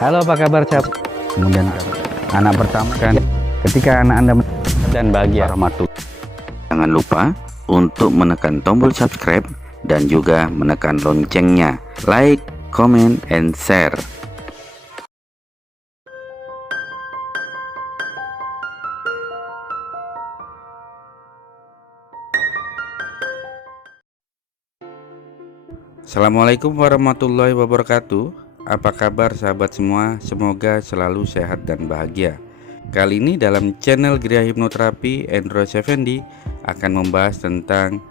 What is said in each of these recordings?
Halo, apa kabar, Cap? Kemudian anak pertama kan ketika anak Anda dan bahagia. Jangan lupa untuk menekan tombol subscribe dan juga menekan loncengnya. Like, comment, and share. Assalamualaikum warahmatullahi wabarakatuh. Apa kabar sahabat semua? Semoga selalu sehat dan bahagia. Kali ini dalam channel Gria Hipnoterapi Andreas Effendi akan membahas tentang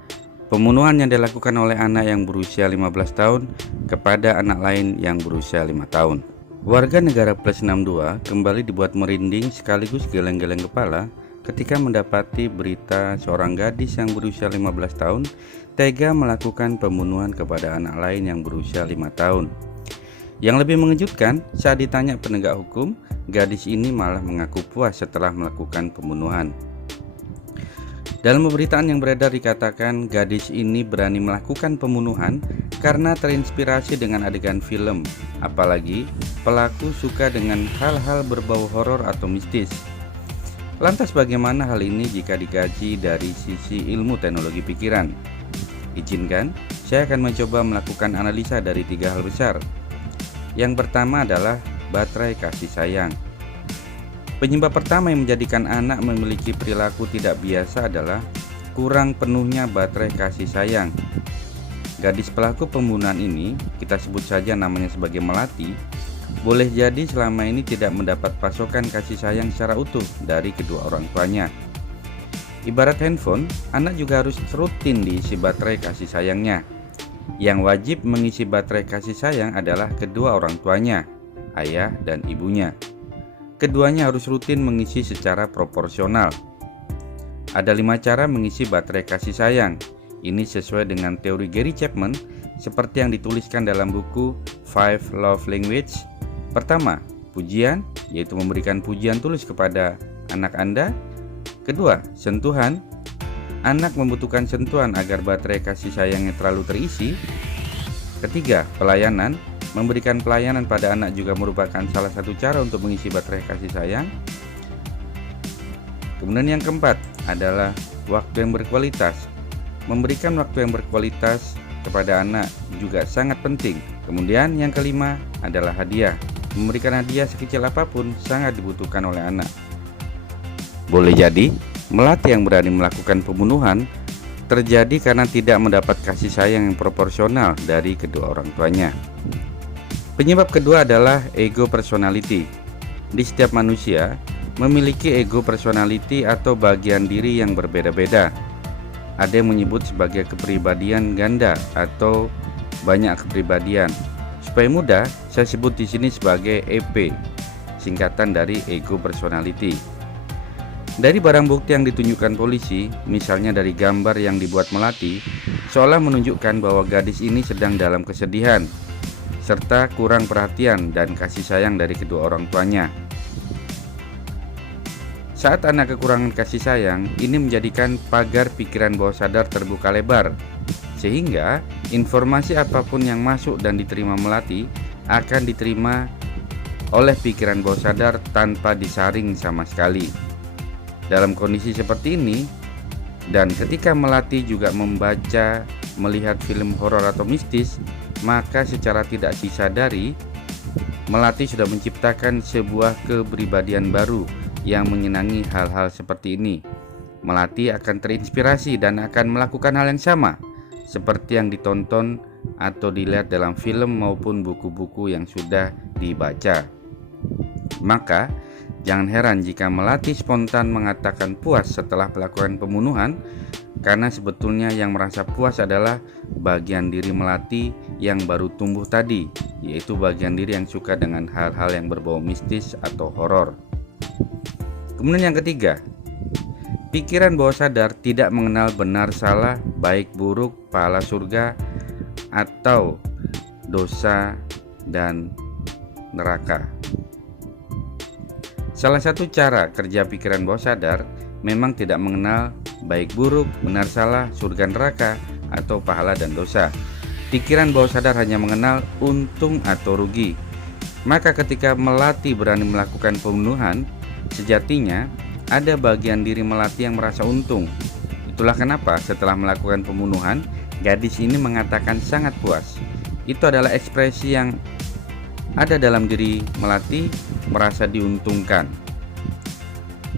pembunuhan yang dilakukan oleh anak yang berusia 15 tahun kepada anak lain yang berusia 5 tahun. Warga negara plus 62 kembali dibuat merinding sekaligus geleng-geleng kepala ketika mendapati berita seorang gadis yang berusia 15 tahun tega melakukan pembunuhan kepada anak lain yang berusia 5 tahun. Yang lebih mengejutkan, saat ditanya penegak hukum, gadis ini malah mengaku puas setelah melakukan pembunuhan. Dalam pemberitaan yang beredar dikatakan gadis ini berani melakukan pembunuhan karena terinspirasi dengan adegan film, apalagi pelaku suka dengan hal-hal berbau horor atau mistis. Lantas bagaimana hal ini jika dikaji dari sisi ilmu teknologi pikiran? Izinkan, saya akan mencoba melakukan analisa dari 3 hal besar. Yang pertama adalah baterai kasih sayang. Penyebab pertama yang menjadikan anak memiliki perilaku tidak biasa adalah kurang penuhnya baterai kasih sayang. Gadis pelaku pembunuhan ini, kita sebut saja namanya sebagai Melati, boleh jadi selama ini tidak mendapat pasokan kasih sayang secara utuh dari kedua orang tuanya. Ibarat handphone, anak juga harus rutin diisi baterai kasih sayangnya. Yang wajib mengisi baterai kasih sayang adalah kedua orang tuanya, ayah dan ibunya. Keduanya harus rutin mengisi secara proporsional. Ada 5 cara mengisi baterai kasih sayang. Ini sesuai dengan teori Gary Chapman seperti yang dituliskan dalam buku 5 Love Language. Pertama, pujian, yaitu memberikan pujian tulus kepada anak Anda. Kedua, sentuhan. Anak membutuhkan sentuhan agar baterai kasih sayangnya terlalu terisi. Ketiga, pelayanan. Memberikan pelayanan pada anak juga merupakan salah satu cara untuk mengisi baterai kasih sayang. Kemudian yang keempat adalah waktu yang berkualitas. Memberikan waktu yang berkualitas kepada anak juga sangat penting. Kemudian yang kelima adalah hadiah. Memberikan hadiah sekecil apapun sangat dibutuhkan oleh anak. Boleh jadi Melati yang berani melakukan pembunuhan terjadi karena tidak mendapat kasih sayang yang proporsional dari kedua orang tuanya. Penyebab kedua adalah ego personality. Di setiap manusia memiliki ego personality atau bagian diri yang berbeda-beda. Ada yang menyebut sebagai kepribadian ganda atau banyak kepribadian. Supaya mudah, saya sebut di sini sebagai EP, singkatan dari ego personality. Dari barang bukti yang ditunjukkan polisi, misalnya dari gambar yang dibuat Melati, seolah menunjukkan bahwa gadis ini sedang dalam kesedihan, serta kurang perhatian dan kasih sayang dari kedua orang tuanya. Saat anak kekurangan kasih sayang, ini menjadikan pagar pikiran bawah sadar terbuka lebar, sehingga informasi apapun yang masuk dan diterima Melati akan diterima oleh pikiran bawah sadar tanpa disaring sama sekali. Dalam kondisi seperti ini, dan ketika Melati juga membaca, melihat film horor atau mistis, maka secara tidak disadari Melati sudah menciptakan sebuah kepribadian baru yang menyenangi hal-hal seperti ini. Melati akan terinspirasi dan akan melakukan hal yang sama seperti yang ditonton atau dilihat dalam film maupun buku-buku yang sudah dibaca. Maka jangan heran jika Melati spontan mengatakan puas setelah melakukan pembunuhan, karena sebetulnya yang merasa puas adalah bagian diri Melati yang baru tumbuh tadi, yaitu bagian diri yang suka dengan hal-hal yang berbau mistis atau horor. Kemudian yang ketiga, pikiran bawah sadar tidak mengenal benar salah, baik buruk, pahala surga, atau dosa dan neraka. Salah satu cara kerja pikiran bawah sadar memang tidak mengenal baik buruk, benar salah, surga neraka, atau pahala dan dosa. Pikiran bawah sadar hanya mengenal untung atau rugi. Maka ketika Melati berani melakukan pembunuhan, sejatinya ada bagian diri Melati yang merasa untung. Itulah kenapa setelah melakukan pembunuhan, gadis ini mengatakan sangat puas. Itu adalah ekspresi yang ada dalam diri Melati, merasa diuntungkan.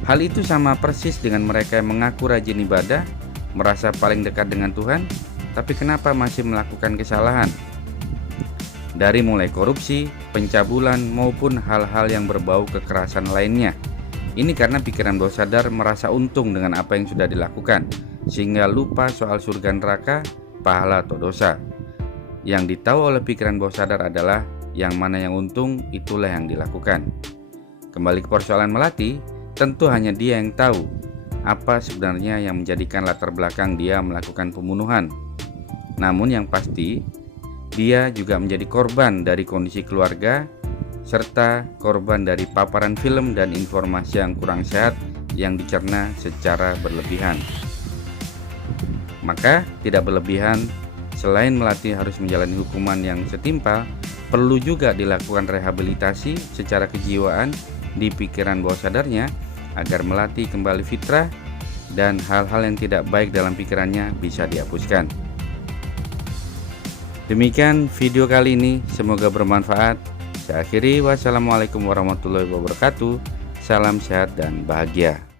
Hal itu sama persis dengan mereka yang mengaku rajin ibadah, merasa paling dekat dengan Tuhan, tapi kenapa masih melakukan kesalahan? Dari mulai korupsi, pencabulan, maupun hal-hal yang berbau kekerasan lainnya. Ini karena pikiran bawah sadar merasa untung dengan apa yang sudah dilakukan, sehingga lupa soal surga neraka, pahala atau dosa. Yang ditahu oleh pikiran bawah sadar adalah yang mana yang untung, itulah yang dilakukan. Kembali ke persoalan Melati, tentu hanya dia yang tahu apa sebenarnya yang menjadikan latar belakang dia melakukan pembunuhan. Namun yang pasti, dia juga menjadi korban dari kondisi keluarga, serta korban dari paparan film dan informasi yang kurang sehat yang dicerna secara berlebihan. Maka tidak berlebihan, selain Melati harus menjalani hukuman yang setimpal, perlu juga dilakukan rehabilitasi secara kejiwaan di pikiran bawah sadarnya agar Melati kembali fitrah dan hal-hal yang tidak baik dalam pikirannya bisa dihapuskan. Demikian video kali ini, semoga bermanfaat. Saya akhiri, wassalamualaikum warahmatullahi wabarakatuh. Salam sehat dan bahagia.